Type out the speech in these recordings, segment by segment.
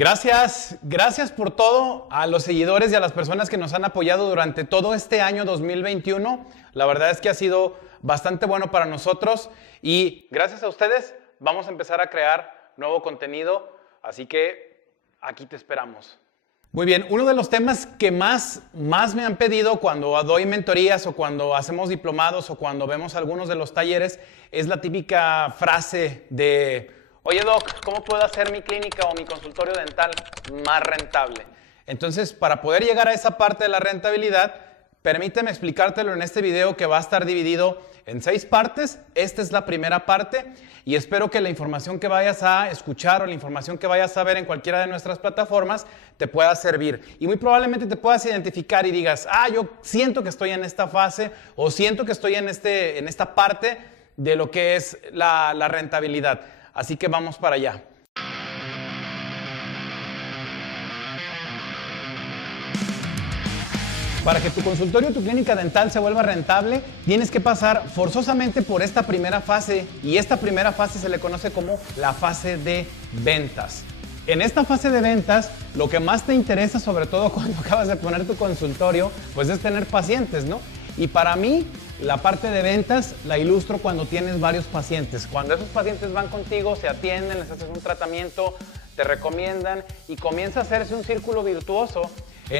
Gracias por todo a los seguidores y a las personas que nos han apoyado durante todo este año 2021. La verdad es que ha sido bastante bueno para nosotros y gracias a ustedes vamos a empezar a crear nuevo contenido, así que aquí te esperamos. Muy bien, uno de los temas que más me han pedido cuando doy mentorías o cuando hacemos diplomados o cuando vemos algunos de los talleres es la típica frase de: oye Doc, ¿cómo puedo hacer mi clínica o mi consultorio dental más rentable? Entonces, para poder llegar a esa parte de la rentabilidad, permíteme explicártelo en este video que va a estar dividido en 6 partes. Esta es la primera parte y espero que la información que vayas a escuchar o la información que vayas a ver en cualquiera de nuestras plataformas te pueda servir. Y muy probablemente te puedas identificar y digas: yo siento que estoy en esta fase o siento que estoy en esta parte de lo que es la rentabilidad. Así que vamos para allá. Para que tu consultorio o tu clínica dental se vuelva rentable, tienes que pasar forzosamente por esta primera fase, y esta primera fase se le conoce como la fase de ventas. En esta fase de ventas, lo que más te interesa, sobre todo cuando acabas de poner tu consultorio, pues es tener pacientes, ¿no? Y para mí, la parte de ventas la ilustro cuando tienes varios pacientes. Cuando esos pacientes van contigo, se atienden, les haces un tratamiento, te recomiendan y comienza a hacerse un círculo virtuoso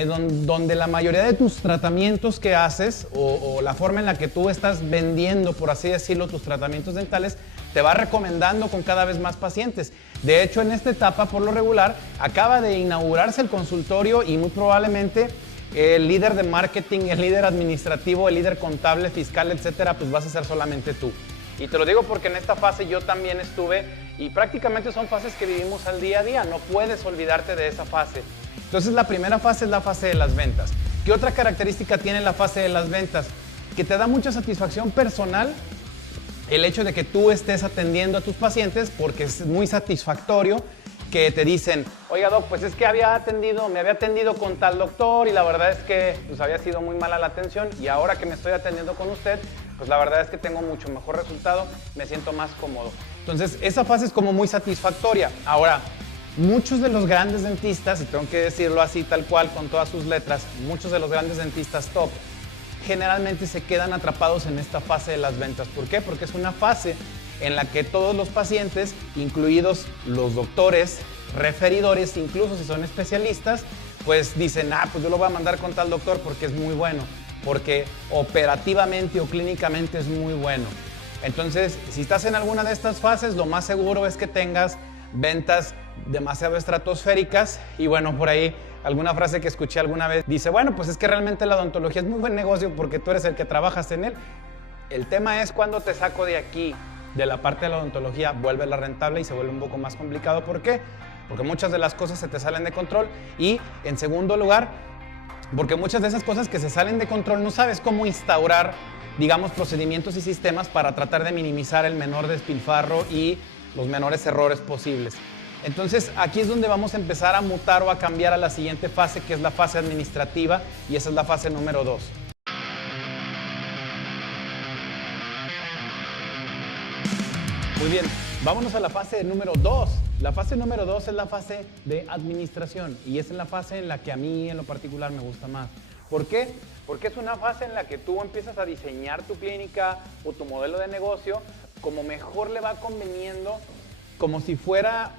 donde la mayoría de tus tratamientos que haces o la forma en la que tú estás vendiendo, por así decirlo, tus tratamientos dentales, te va recomendando con cada vez más pacientes. De hecho, en esta etapa, por lo regular, acaba de inaugurarse el consultorio y muy probablemente el líder de marketing, el líder administrativo, el líder contable, fiscal, etcétera, pues vas a ser solamente tú. Y te lo digo porque en esta fase yo también estuve y prácticamente son fases que vivimos al día a día, no puedes olvidarte de esa fase. Entonces la primera fase es la fase de las ventas. ¿Qué otra característica tiene la fase de las ventas? Que te da mucha satisfacción personal el hecho de que tú estés atendiendo a tus pacientes, porque es muy satisfactorio que te dicen: oiga Doc, pues es que me había atendido con tal doctor y la verdad es que pues había sido muy mala la atención y ahora que me estoy atendiendo con usted, pues la verdad es que tengo mucho mejor resultado, me siento más cómodo. Entonces esa fase es como muy satisfactoria. Ahora, muchos de los grandes dentistas, y tengo que decirlo así tal cual con todas sus letras, muchos de los grandes dentistas top generalmente se quedan atrapados en esta fase de las ventas. ¿Por qué? Porque es una fase en la que todos los pacientes, incluidos los doctores, referidores, incluso si son especialistas, pues dicen: pues yo lo voy a mandar con tal doctor porque es muy bueno, porque operativamente o clínicamente es muy bueno. Entonces, si estás en alguna de estas fases, lo más seguro es que tengas ventas demasiado estratosféricas. Y bueno, por ahí alguna frase que escuché alguna vez dice: bueno, pues es que realmente la odontología es muy buen negocio porque tú eres el que trabajas en él. El tema es cuando te saco de aquí, de la parte de la odontología, vuelve la rentable y se vuelve un poco más complicado. ¿Por qué? Porque muchas de las cosas se te salen de control y, en segundo lugar, porque muchas de esas cosas que se salen de control no sabes cómo instaurar, digamos, procedimientos y sistemas para tratar de minimizar el menor despilfarro y los menores errores posibles. Entonces, aquí es donde vamos a empezar a mutar o a cambiar a la siguiente fase, que es la fase administrativa, y esa es la fase número 2. Muy bien, vámonos a la fase número 2. La fase número 2 es la fase de administración y es la fase en la que a mí en lo particular me gusta más. ¿Por qué? Porque es una fase en la que tú empiezas a diseñar tu clínica o tu modelo de negocio como mejor le va conveniendo, como si fuera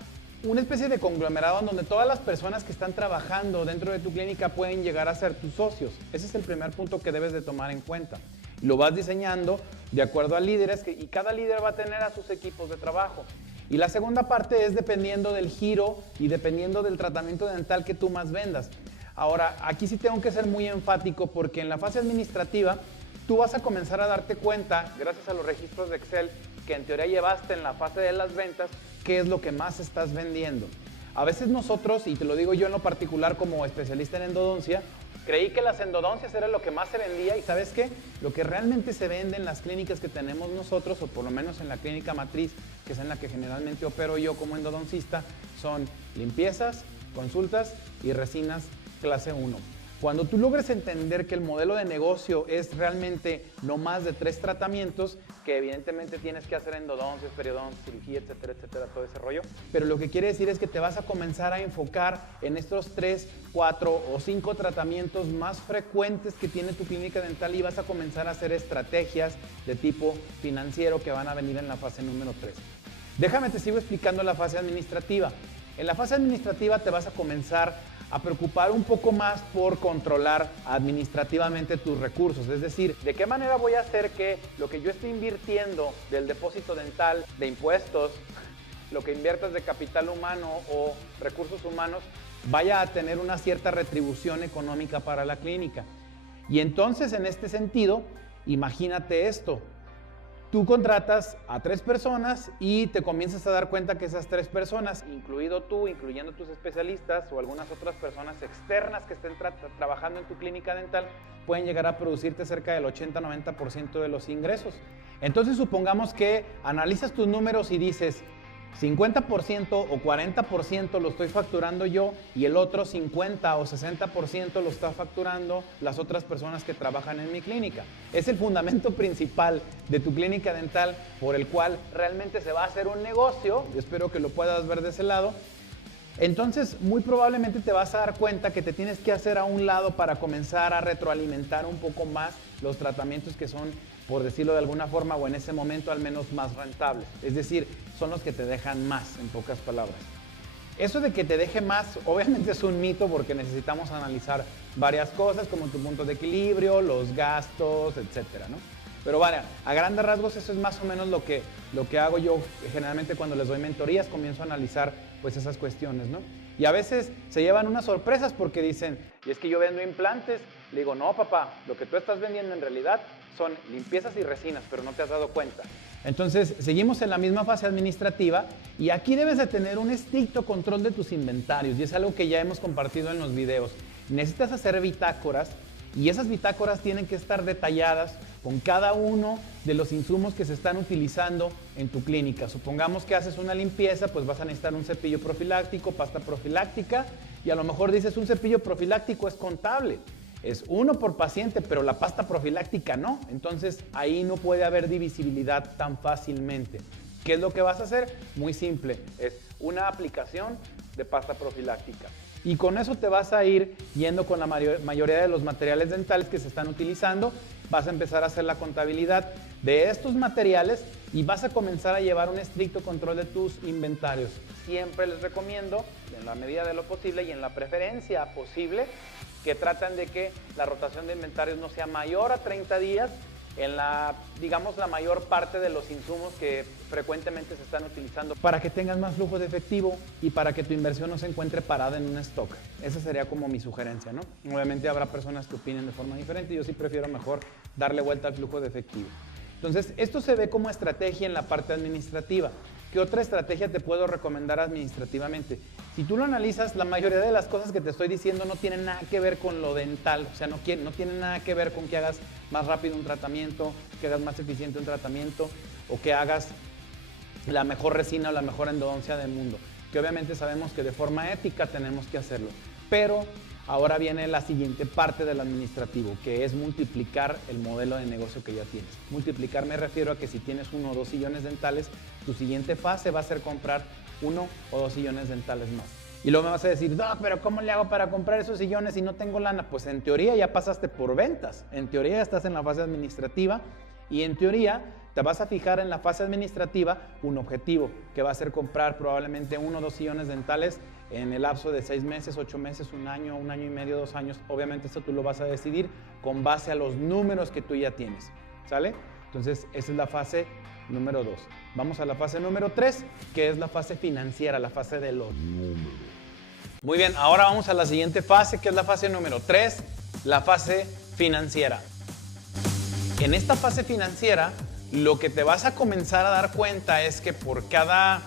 una especie de conglomerado en donde todas las personas que están trabajando dentro de tu clínica pueden llegar a ser tus socios. Ese es el primer punto que debes de tomar en cuenta. Lo vas diseñando de acuerdo a líderes y cada líder va a tener a sus equipos de trabajo. Y la segunda parte es dependiendo del giro y dependiendo del tratamiento dental que tú más vendas. Ahora, aquí sí tengo que ser muy enfático porque en la fase administrativa tú vas a comenzar a darte cuenta, gracias a los registros de Excel que en teoría llevaste en la fase de las ventas, qué es lo que más estás vendiendo. A veces nosotros, y te lo digo yo en lo particular como especialista en endodoncia, creí que las endodoncias era lo que más se vendía y ¿sabes qué? Lo que realmente se vende en las clínicas que tenemos nosotros, o por lo menos en la clínica matriz, que es en la que generalmente opero yo como endodoncista, son limpiezas, consultas y resinas clase 1. Cuando tú logres entender que el modelo de negocio es realmente no más de 3 tratamientos, que evidentemente tiencias que hacer endodoncias, periodoncias, cirugía, etcétera, etcétera, todo ese rollo. Pero lo que quiere decir es que te vas a comenzar a enfocar en estos 3, 4 o 5 tratamientos más frecuentes que tiene tu clínica dental y vas a comenzar a hacer estrategias de tipo financiero que van a venir en la fase número 3. Déjame te sigo explicando la fase administrativa. En la fase administrativa te vas a comenzar a preocupar un poco más por controlar administrativamente tus recursos. Es decir, ¿de qué manera voy a hacer que lo que yo estoy invirtiendo del depósito dental, de impuestos, lo que inviertas de capital humano o recursos humanos, vaya a tener una cierta retribución económica para la clínica? Y entonces, en este sentido, imagínate esto. Tú contratas a 3 personas y te comienzas a dar cuenta que esas 3 personas, incluido tú, incluyendo tus especialistas o algunas otras personas externas que estén trabajando en tu clínica dental, pueden llegar a producirte cerca del 80-90% de los ingresos. Entonces supongamos que analizas tus números y dices, 50% o 40% lo estoy facturando yo y el otro 50 o 60% lo está facturando las otras personas que trabajan en mi clínica. Es el fundamento principal de tu clínica dental por el cual realmente se va a hacer un negocio. Espero que lo puedas ver de ese lado. Entonces, muy probablemente te vas a dar cuenta que te tienes que hacer a un lado para comenzar a retroalimentar un poco más los tratamientos que son, por decirlo de alguna forma, o en ese momento al menos más rentables. Es decir, son los que te dejan más, en pocas palabras. Eso de que te deje más, obviamente es un mito porque necesitamos analizar varias cosas como tu punto de equilibrio, los gastos, etcétera, ¿no? Pero vaya, a grandes rasgos eso es más o menos lo que hago yo generalmente cuando les doy mentorías, comienzo a analizar pues esas cuestiones, ¿no? Y a veces se llevan unas sorpresas porque dicen, y es que yo vendo implantes. Le digo, no papá, lo que tú estás vendiendo en realidad son limpiezas y resinas, pero no te has dado cuenta. Entonces, seguimos en la misma fase administrativa y aquí debes de tener un estricto control de tus inventarios y es algo que ya hemos compartido en los videos. Necesitas hacer bitácoras y esas bitácoras tienen que estar detalladas con cada uno de los insumos que se están utilizando en tu clínica. Supongamos que haces una limpieza, pues vas a necesitar un cepillo profiláctico, pasta profiláctica y a lo mejor dices un cepillo profiláctico es contable. Es uno por paciente, pero la pasta profiláctica no. Entonces ahí no puede haber divisibilidad tan fácilmente. ¿Qué es lo que vas a hacer? Muy simple, es una aplicación de pasta profiláctica. Y con eso te vas a ir yendo con la mayoría de los materiales dentales que se están utilizando. Vas a empezar a hacer la contabilidad de estos materiales y vas a comenzar a llevar un estricto control de tus inventarios. Siempre les recomiendo, en la medida de lo posible y en la preferencia posible, que tratan de que la rotación de inventarios no sea mayor a 30 días en la mayor parte de los insumos que frecuentemente se están utilizando para que tengas más flujo de efectivo y para que tu inversión no se encuentre parada en un stock. Esa sería como mi sugerencia, ¿no? Obviamente habrá personas que opinen de forma diferente y yo sí prefiero mejor darle vuelta al flujo de efectivo. Entonces, esto se ve como estrategia en la parte administrativa. ¿Qué otra estrategia te puedo recomendar administrativamente? Si tú lo analizas, la mayoría de las cosas que te estoy diciendo no tienen nada que ver con lo dental, o sea, no tienen nada que ver con que hagas más rápido un tratamiento, que hagas más eficiente un tratamiento o que hagas la mejor resina o la mejor endodoncia del mundo, que obviamente sabemos que de forma ética tenemos que hacerlo, pero ahora viene la siguiente parte del administrativo, que es multiplicar el modelo de negocio que ya tienes. Multiplicar me refiero a que si tienes 1 o 2 sillones dentales, tu siguiente fase va a ser comprar 1 o 2 sillones dentales más. Y luego me vas a decir, no, pero ¿cómo le hago para comprar esos sillones si no tengo lana? Pues en teoría ya pasaste por ventas, en teoría ya estás en la fase administrativa y en teoría te vas a fijar en la fase administrativa un objetivo, que va a ser comprar probablemente 1 o 2 sillones dentales en el lapso de 6 meses, 8 meses, 1 año, 1 año y medio, 2 años. Obviamente esto tú lo vas a decidir con base a los números que tú ya tienes, ¿sale? Entonces esa es la fase número 2. Vamos a la fase número 3, que es la fase financiera, la fase de los números. Muy bien, ahora vamos a la siguiente fase, que es la fase número 3, la fase financiera. En esta fase financiera, lo que te vas a comenzar a dar cuenta es que por cada,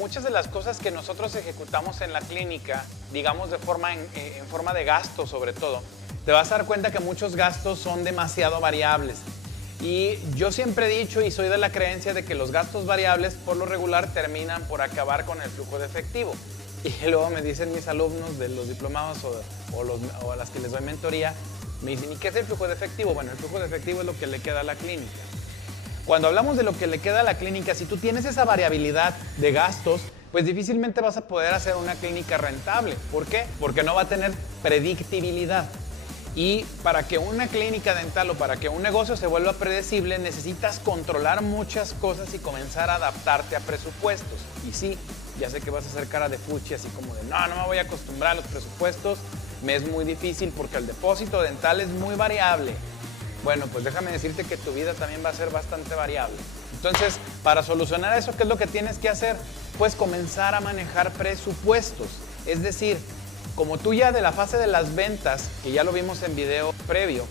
muchas de las cosas que nosotros ejecutamos en la clínica, en forma de gasto sobre todo, te vas a dar cuenta que muchos gastos son demasiado variables. Y yo siempre he dicho y soy de la creencia de que los gastos variables por lo regular terminan por acabar con el flujo de efectivo. Y luego me dicen mis alumnos de los diplomados o a las que les doy mentoría, me dicen, ¿y qué es el flujo de efectivo? Bueno, el flujo de efectivo es lo que le queda a la clínica. Cuando hablamos de lo que le queda a la clínica, si tú tienes esa variabilidad de gastos, pues difícilmente vas a poder hacer una clínica rentable. ¿Por qué? Porque no va a tener predictibilidad. Y para que una clínica dental o para que un negocio se vuelva predecible, necesitas controlar muchas cosas y comenzar a adaptarte a presupuestos. Y sí, ya sé que vas a hacer cara de fuchi, así como de, no me voy a acostumbrar a los presupuestos, me es muy difícil porque el depósito dental es muy variable. Bueno, pues déjame decirte que tu vida también va a ser bastante variable. Entonces, para solucionar eso, ¿qué es lo que tienes que hacer? Pues comenzar a manejar presupuestos. Es decir, como tú ya de la fase de las ventas, que ya lo vimos en video previo,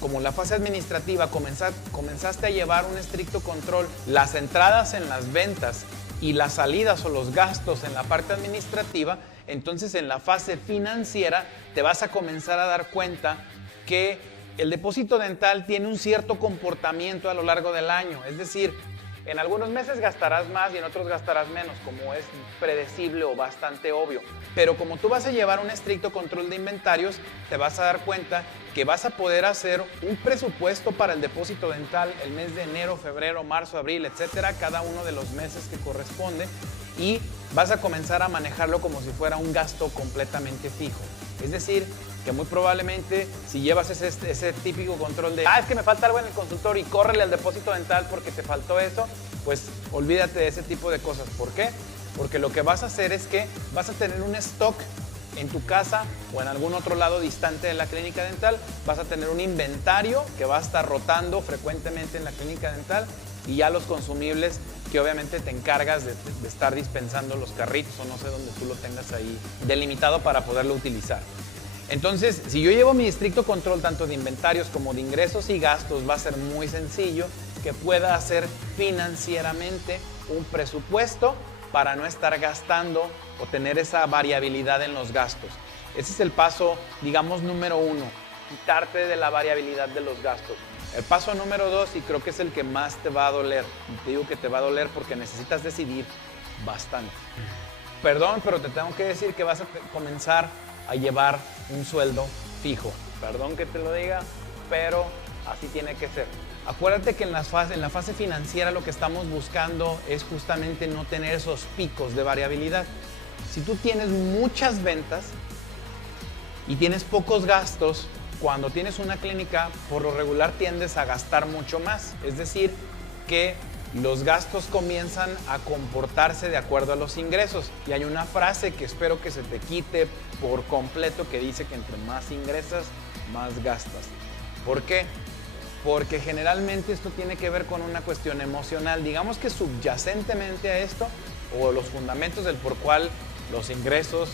como la fase administrativa, comenzaste a llevar un estricto control, las entradas en las ventas y las salidas o los gastos en la parte administrativa, entonces en la fase financiera te vas a comenzar a dar cuenta que el depósito dental tiene un cierto comportamiento a lo largo del año, es decir, en algunos meses gastarás más y en otros gastarás menos, como es predecible o bastante obvio. Pero como tú vas a llevar un estricto control de inventarios, te vas a dar cuenta que vas a poder hacer un presupuesto para el depósito dental el mes de enero, febrero, marzo, abril, etcétera, cada uno de los meses que corresponde, y vas a comenzar a manejarlo como si fuera un gasto completamente fijo. Es decir, que muy probablemente si llevas ese típico control de es que me falta algo en el consultorio y córrele al depósito dental porque te faltó eso, pues olvídate de ese tipo de cosas. ¿Por qué? Porque lo que vas a hacer es que vas a tener un stock en tu casa o en algún otro lado distante de la clínica dental, vas a tener un inventario que va a estar rotando frecuentemente en la clínica dental y ya los consumibles que obviamente te encargas de estar dispensando los carritos o no sé dónde tú lo tengas ahí delimitado para poderlo utilizar. Entonces, si yo llevo mi estricto control tanto de inventarios como de ingresos y gastos, va a ser muy sencillo que pueda hacer financieramente un presupuesto para no estar gastando o tener esa variabilidad en los gastos. Ese es el paso, digamos, número 1, quitarte de la variabilidad de los gastos. El paso número 2, y creo que es el que más te va a doler, y te digo que te va a doler porque necesitas decidir bastante. Perdón, pero te tengo que decir que vas a comenzar a llevar un sueldo fijo. Perdón que te lo diga, pero así tiene que ser. Acuérdate que en la fase financiera lo que estamos buscando es justamente no tener esos picos de variabilidad. Si tú tienes muchas ventas y tienes pocos gastos, cuando tienes una clínica, por lo regular tiendes a gastar mucho más. Es decir, que los gastos comienzan a comportarse de acuerdo a los ingresos. Y hay una frase que espero que se te quite por completo que dice que entre más ingresas, más gastas. ¿Por qué? Porque generalmente esto tiene que ver con una cuestión emocional. Digamos que subyacentemente a esto, o los fundamentos del por cual los ingresos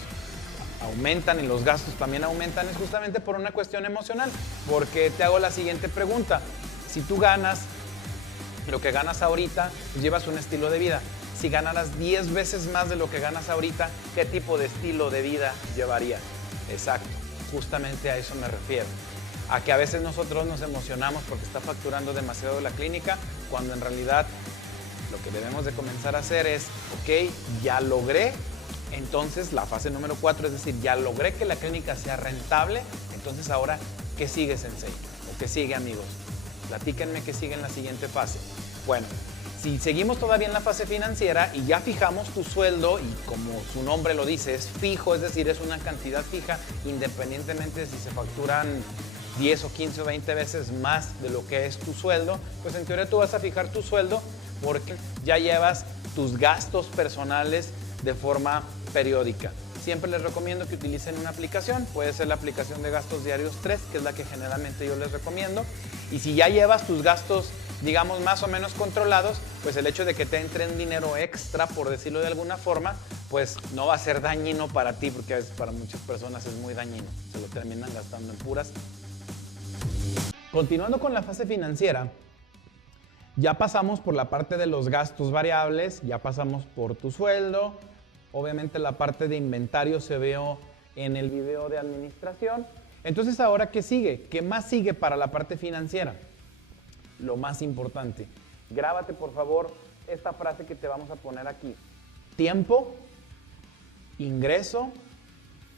aumentan y los gastos también aumentan, es justamente por una cuestión emocional. Porque te hago la siguiente pregunta. Si tú ganas lo que ganas ahorita, pues llevas un estilo de vida. Si ganaras 10 veces más de lo que ganas ahorita, ¿qué tipo de estilo de vida llevarías? Exacto, justamente a eso me refiero. A que a veces nosotros nos emocionamos porque está facturando demasiado la clínica, cuando en realidad lo que debemos de comenzar a hacer es, ok, ya logré, entonces la fase número 4, es decir, ya logré que la clínica sea rentable, entonces ahora, ¿qué sigue, Sensei? ¿O qué sigue, amigos? Platíquenme qué sigue en la siguiente fase. Bueno, si seguimos todavía en la fase financiera y ya fijamos tu sueldo y como su nombre lo dice, es fijo, es decir, es una cantidad fija, independientemente de si se facturan 10 o 15 o 20 veces más de lo que es tu sueldo, pues en teoría tú vas a fijar tu sueldo porque ya llevas tus gastos personales de forma periódica. Siempre les recomiendo que utilicen una aplicación, puede ser la aplicación de gastos diarios 3, que es la que generalmente yo les recomiendo. Y si ya llevas tus gastos, digamos, más o menos controlados, pues el hecho de que te entre un dinero extra, por decirlo de alguna forma, pues no va a ser dañino para ti, porque a veces para muchas personas es muy dañino, se lo terminan gastando en puras. Continuando con la fase financiera, ya pasamos por la parte de los gastos variables, ya pasamos por tu sueldo, obviamente la parte de inventario se vio en el video de administración. Entonces, ¿ahora qué sigue? ¿Qué más sigue para la parte financiera? Lo más importante. Grábate, por favor, esta frase que te vamos a poner aquí. Tiempo ingreso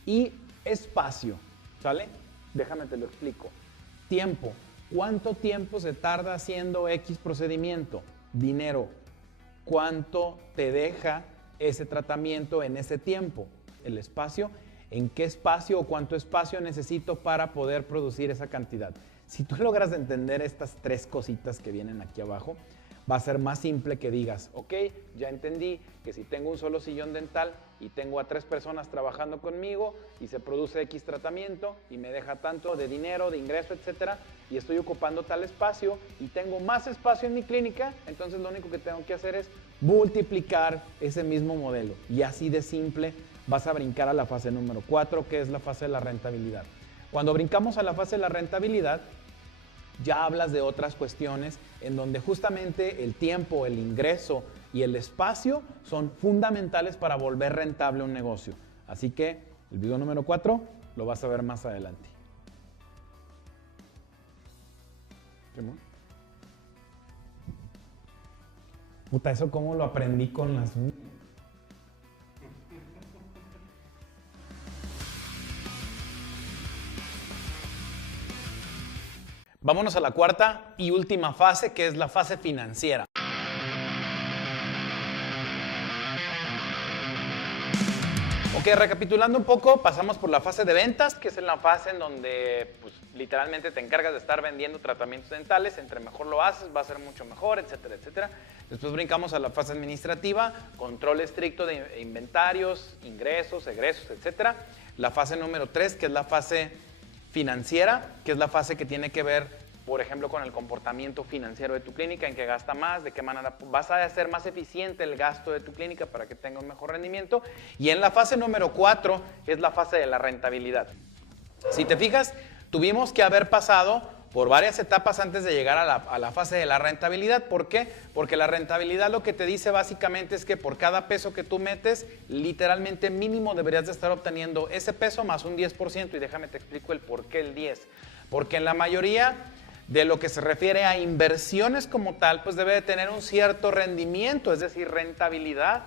y espacio, ¿sale? Déjame te lo explico. Tiempo. ¿Cuánto tiempo se tarda haciendo X procedimiento? Dinero. ¿Cuánto te deja ese tratamiento en ese tiempo? El espacio. ¿En qué espacio o cuánto espacio necesito para poder producir esa cantidad? Si tú logras entender estas tres cositas que vienen aquí abajo, va a ser más simple que digas, ok, ya entendí que si tengo un solo sillón dental y tengo a 3 personas trabajando conmigo y se produce X tratamiento y me deja tanto de dinero, de ingreso, etcétera, y estoy ocupando tal espacio y tengo más espacio en mi clínica, entonces lo único que tengo que hacer es multiplicar ese mismo modelo. Y así de simple vas a brincar a la fase número 4, que es la fase de la rentabilidad. Cuando brincamos a la fase de la rentabilidad, ya hablas de otras cuestiones en donde justamente el tiempo, el ingreso y el espacio son fundamentales para volver rentable un negocio. Así que el video número 4 lo vas a ver más adelante. Puta, ¿eso cómo lo aprendí con las... Vámonos a la cuarta y última fase, que es la fase financiera. Ok, recapitulando un poco, pasamos por la fase de ventas, que es la fase en donde pues, literalmente te encargas de estar vendiendo tratamientos dentales. Entre mejor lo haces, va a ser mucho mejor, etcétera, etcétera. Después brincamos a la fase administrativa, control estricto de inventarios, ingresos, egresos, etcétera. La fase número 3, que es la fase financiera, que es la fase que tiene que ver, por ejemplo, con el comportamiento financiero de tu clínica, en qué gasta más, de qué manera vas a hacer más eficiente el gasto de tu clínica para que tenga un mejor rendimiento. Y en la fase número 4 es la fase de la rentabilidad. Si te fijas, tuvimos que haber pasado por varias etapas antes de llegar a la fase de la rentabilidad. ¿Por qué? Porque la rentabilidad lo que te dice básicamente es que por cada peso que tú metes, literalmente mínimo deberías de estar obteniendo ese peso más un 10%. Y déjame te explico el por qué el 10. Porque en la mayoría de lo que se refiere a inversiones como tal, pues debe de tener un cierto rendimiento, es decir, rentabilidad,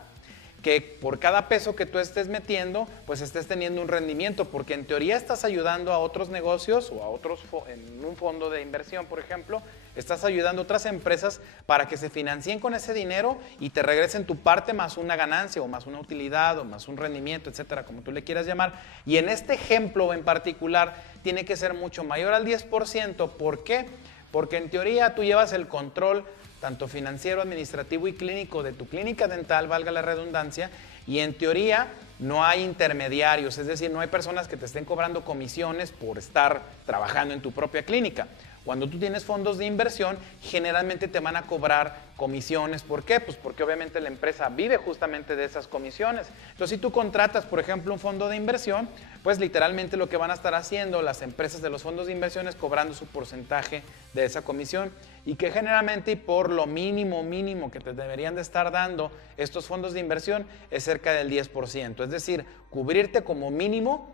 que por cada peso que tú estés metiendo, pues estés teniendo un rendimiento, porque en teoría estás ayudando a otros negocios o a otros, en un fondo de inversión, por ejemplo, estás ayudando a otras empresas para que se financien con ese dinero y te regresen tu parte más una ganancia o más una utilidad o más un rendimiento, etcétera, como tú le quieras llamar. Y en este ejemplo en particular tiene que ser mucho mayor al 10%. ¿Por qué? Porque en teoría tú llevas el control tanto financiero, administrativo y clínico de tu clínica dental, valga la redundancia, y en teoría no hay intermediarios, es decir, no hay personas que te estén cobrando comisiones por estar trabajando en tu propia clínica. Cuando tú tienes fondos de inversión, generalmente te van a cobrar comisiones. ¿Por qué? Pues porque obviamente la empresa vive justamente de esas comisiones. Entonces, si tú contratas, por ejemplo, un fondo de inversión, pues literalmente lo que van a estar haciendo las empresas de los fondos de inversión es cobrando su porcentaje de esa comisión, y que generalmente y por lo mínimo que te deberían de estar dando estos fondos de inversión es cerca del 10%. Es decir, cubrirte como mínimo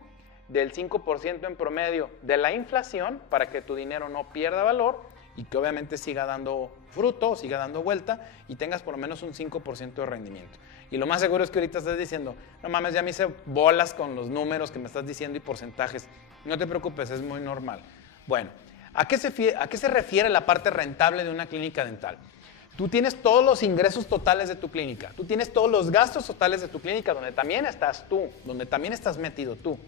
del 5% en promedio de la inflación para que tu dinero no pierda valor y que obviamente siga dando fruto, siga dando vuelta y tengas por lo menos un 5% de rendimiento. Y lo más seguro es que ahorita estás diciendo, no mames, ya me hice bolas con los números que me estás diciendo y porcentajes. No te preocupes, es muy normal. Bueno, ¿a qué se refiere la parte rentable de una clínica dental? Tú tienes todos los ingresos totales de tu clínica, tú tienes todos los gastos totales de tu clínica, donde también estás tú, donde también estás metido tú.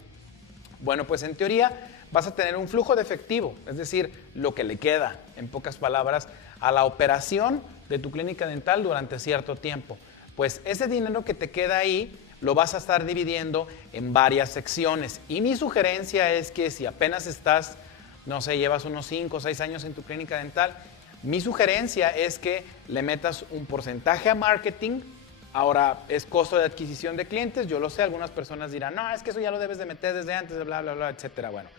Bueno, pues en teoría vas a tener un flujo de efectivo, es decir, lo que le queda, en pocas palabras, a la operación de tu clínica dental durante cierto tiempo. Pues ese dinero que te queda ahí lo vas a estar dividiendo en varias secciones. Y mi sugerencia es que si apenas estás, no sé, llevas unos 5 o 6 años en tu clínica dental, mi sugerencia es que le metas un porcentaje a marketing. Ahora, es costo de adquisición de clientes, yo lo sé, algunas personas dirán, no, es que eso ya lo debes de meter desde antes, bla, bla, bla, etcétera. Bueno,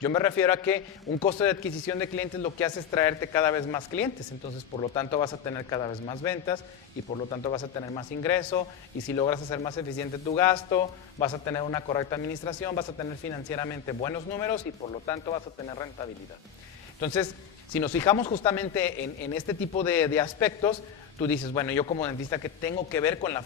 yo me refiero a que un costo de adquisición de clientes lo que hace es traerte cada vez más clientes, entonces por lo tanto vas a tener cada vez más ventas y por lo tanto vas a tener más ingreso, y si logras hacer más eficiente tu gasto, vas a tener una correcta administración, vas a tener financieramente buenos números y por lo tanto vas a tener rentabilidad. Entonces, Si nos fijamos justamente en este tipo de aspectos, tú dices, bueno, yo como dentista, ¿qué tengo que ver con la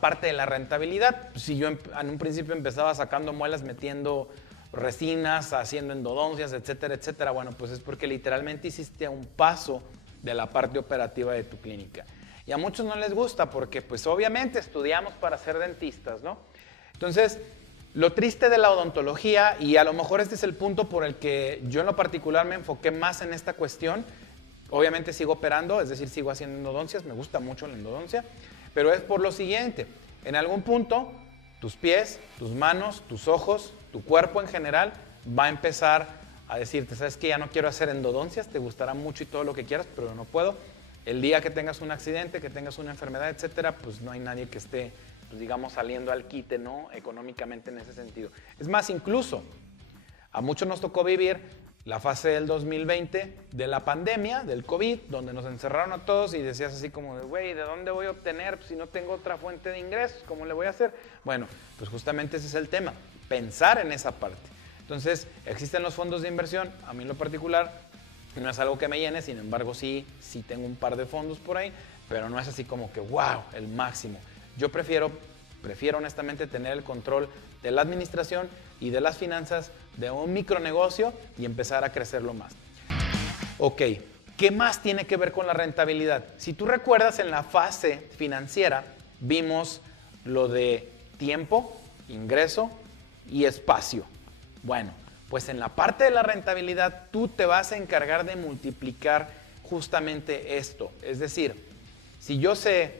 parte de la rentabilidad? Pues si yo en un principio empezaba sacando muelas, metiendo resinas, haciendo endodoncias, etcétera, etcétera, bueno, pues es porque literalmente hiciste un paso de la parte operativa de tu clínica. Y a muchos no les gusta porque pues obviamente estudiamos para ser dentistas, ¿no? Entonces, lo triste de la odontología, y a lo mejor este es el punto por el que yo en lo particular me enfoqué más en esta cuestión, obviamente sigo operando, es decir, sigo haciendo endodoncias, me gusta mucho la endodoncia, pero es por lo siguiente, en algún punto tus pies, tus manos, tus ojos, tu cuerpo en general va a empezar a decirte, ¿sabes qué? Ya no quiero hacer endodoncias, te gustará mucho y todo lo que quieras, pero no puedo. El día que tengas un accidente, que tengas una enfermedad, etcétera, pues no hay nadie que esté, pues digamos, saliendo al quite, ¿no? Económicamente en ese sentido. Es más, incluso a muchos nos tocó vivir la fase del 2020 de la pandemia, del COVID, donde nos encerraron a todos y decías así como de, güey, ¿de dónde voy a obtener si no tengo otra fuente de ingresos? ¿Cómo le voy a hacer? Bueno, pues justamente ese es el tema, pensar en esa parte. Entonces, existen los fondos de inversión, a mí en lo particular no es algo que me llene, sin embargo sí tengo un par de fondos por ahí, pero no es así como que, wow, el máximo. Yo prefiero honestamente tener el control de la administración y de las finanzas de un micronegocio y empezar a crecerlo más. Ok, ¿qué más tiene que ver con la rentabilidad? Si tú recuerdas, en la fase financiera vimos lo de tiempo, ingreso y espacio. Bueno, pues en la parte de la rentabilidad tú te vas a encargar de multiplicar justamente esto. Es decir, si yo sé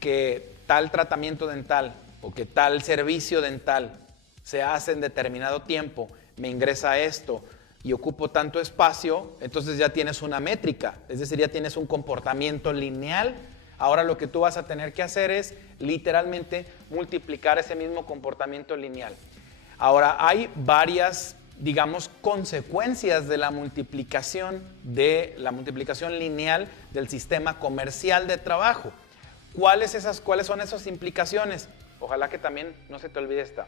que tal tratamiento dental o que tal servicio dental se hace en determinado tiempo, me ingresa esto y ocupo tanto espacio, entonces ya tienes una métrica, es decir, ya tienes un comportamiento lineal. Ahora lo que tú vas a tener que hacer es literalmente multiplicar ese mismo comportamiento lineal. Ahora hay varias, digamos, consecuencias de la multiplicación lineal del sistema comercial de trabajo. ¿Cuáles son esas implicaciones? Ojalá que también no se te olvide esta.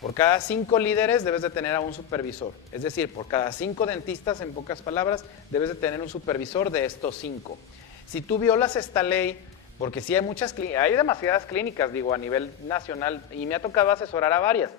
Por cada 5 líderes debes de tener a un supervisor. Es decir, por cada 5 dentistas, en pocas palabras, debes de tener un supervisor de estos 5. Si tú violas esta ley, porque sí hay demasiadas clínicas, digo, a nivel nacional, y me ha tocado asesorar a varias,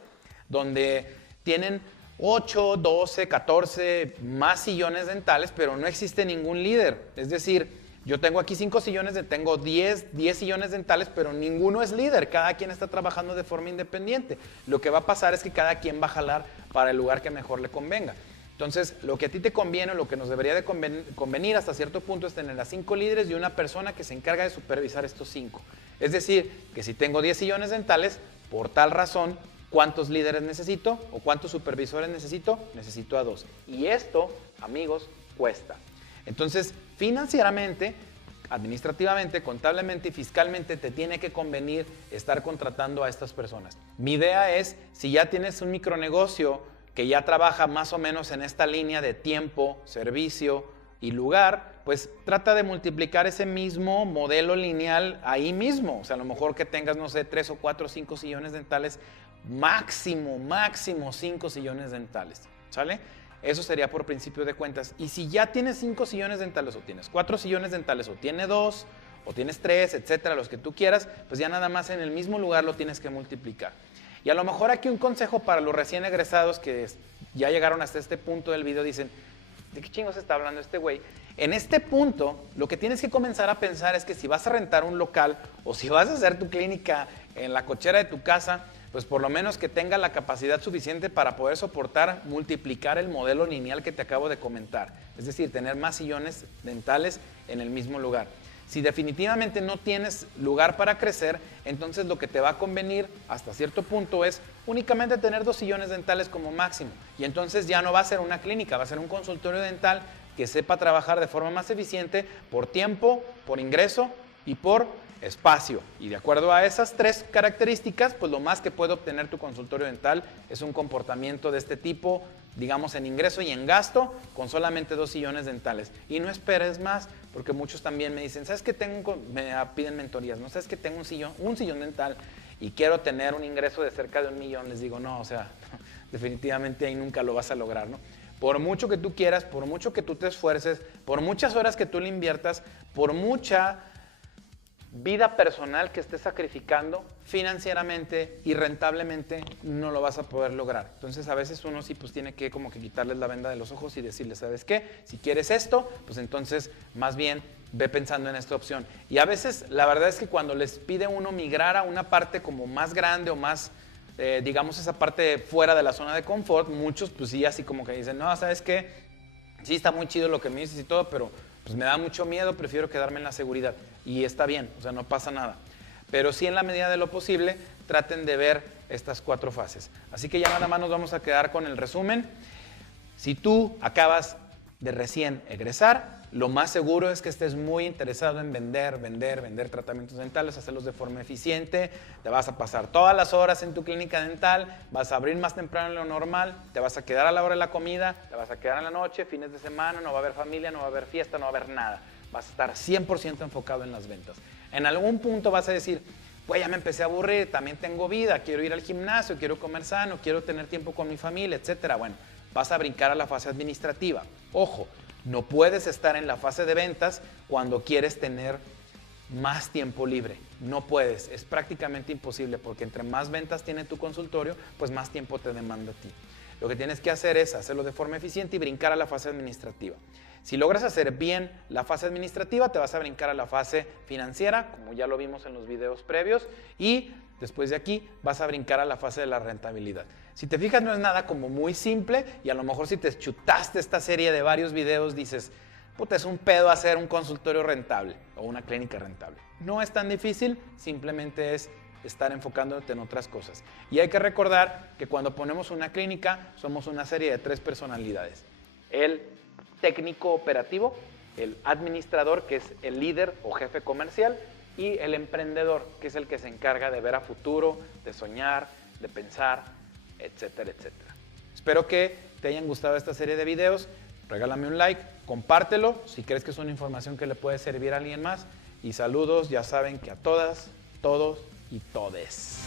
donde tienen 8, 12, 14 más sillones dentales, pero no existe ningún líder. Es decir, yo tengo aquí 5 sillones, tengo 10 sillones dentales, pero ninguno es líder. Cada quien está trabajando de forma independiente. Lo que va a pasar es que cada quien va a jalar para el lugar que mejor le convenga. Entonces, lo que a ti te conviene, lo que nos debería de convenir hasta cierto punto es tener a 5 líderes y una persona que se encarga de supervisar estos 5. Es decir, que si tengo 10 sillones dentales, por tal razón, ¿cuántos líderes necesito o cuántos supervisores necesito? Necesito a 2. Y esto, amigos, cuesta. Entonces, financieramente, administrativamente, contablemente y fiscalmente te tiene que convenir estar contratando a estas personas. Mi idea es, si ya tienes un micronegocio que ya trabaja más o menos en esta línea de tiempo, servicio y lugar, pues trata de multiplicar ese mismo modelo lineal ahí mismo. O sea, a lo mejor que tengas, no sé, 3 o 4 o 5 sillones dentales, máximo 5 sillones dentales, ¿sale? Eso sería por principio de cuentas. Y si ya tienes 5 sillones dentales o tienes 4 sillones dentales o tienes 2 o tienes 3, etcétera, los que tú quieras, pues ya nada más en el mismo lugar lo tienes que multiplicar. Y a lo mejor aquí un consejo para los recién egresados que ya llegaron hasta este punto del video, dicen, ¿de qué chingos está hablando este güey? En este punto, lo que tienes que comenzar a pensar es que si vas a rentar un local o si vas a hacer tu clínica en la cochera de tu casa, pues por lo menos que tenga la capacidad suficiente para poder soportar, multiplicar el modelo lineal que te acabo de comentar. Es decir, tener más sillones dentales en el mismo lugar. Si definitivamente no tienes lugar para crecer, entonces lo que te va a convenir hasta cierto punto es únicamente tener 2 sillones dentales como máximo. Y entonces ya no va a ser una clínica, va a ser un consultorio dental que sepa trabajar de forma más eficiente por tiempo, por ingreso y por espacio. Y de acuerdo a esas 3 características, pues lo más que puede obtener tu consultorio dental es un comportamiento de este tipo, digamos en ingreso y en gasto, con solamente 2 sillones dentales. Y no esperes más, porque muchos también me dicen, ¿sabes qué tengo? Me piden mentorías, ¿no? ¿Sabes que tengo un sillón dental y quiero tener un ingreso de cerca de $1 millón? Les digo, no, o sea, definitivamente ahí nunca lo vas a lograr, ¿no? Por mucho que tú quieras, por mucho que tú te esfuerces, por muchas horas que tú le inviertas, por mucha vida personal que estés sacrificando, financieramente y rentablemente no lo vas a poder lograr. Entonces a veces uno sí pues tiene que como que quitarles la venda de los ojos y decirles, ¿sabes qué? Si quieres esto, pues entonces más bien ve pensando en esta opción. Y a veces la verdad es que cuando les pide uno migrar a una parte como más grande o más, digamos esa parte fuera de la zona de confort, muchos pues sí así como que dicen, no, ¿sabes qué? Sí está muy chido lo que me dices y todo, pero pues me da mucho miedo, prefiero quedarme en la seguridad. Y está bien, o sea, no pasa nada. Pero sí en la medida de lo posible, traten de ver estas 4 fases. Así que ya nada más nos vamos a quedar con el resumen. Si tú acabas de recién egresar, lo más seguro es que estés muy interesado en vender tratamientos dentales, hacerlos de forma eficiente. Te vas a pasar todas las horas en tu clínica dental, vas a abrir más temprano de lo normal, te vas a quedar a la hora de la comida, te vas a quedar en la noche, fines de semana, no va a haber familia, no va a haber fiesta, no va a haber nada. Vas a estar 100% enfocado en las ventas. En algún punto vas a decir, pues ya me empecé a aburrir, también tengo vida, quiero ir al gimnasio, quiero comer sano, quiero tener tiempo con mi familia, etcétera. Bueno, vas a brincar a la fase administrativa. Ojo, no puedes estar en la fase de ventas cuando quieres tener más tiempo libre. No puedes, es prácticamente imposible porque entre más ventas tiene tu consultorio, pues más tiempo te demanda a ti. Lo que tienes que hacer es hacerlo de forma eficiente y brincar a la fase administrativa. Si logras hacer bien la fase administrativa, te vas a brincar a la fase financiera, como ya lo vimos en los videos previos, y después de aquí vas a brincar a la fase de la rentabilidad. Si te fijas, no es nada como muy simple y a lo mejor si te chutaste esta serie de varios videos dices, puta, es un pedo hacer un consultorio rentable o una clínica rentable. No es tan difícil, simplemente es estar enfocándote en otras cosas. Y hay que recordar que cuando ponemos una clínica somos una serie de 3 personalidades. El técnico operativo, el administrador, que es el líder o jefe comercial, y el emprendedor, que es el que se encarga de ver a futuro, de soñar, de pensar, etcétera, etcétera. Espero que te hayan gustado esta serie de videos. Regálame un like, compártelo si crees que es una información que le puede servir a alguien más. Y saludos, ya saben que a todas, todos y todes.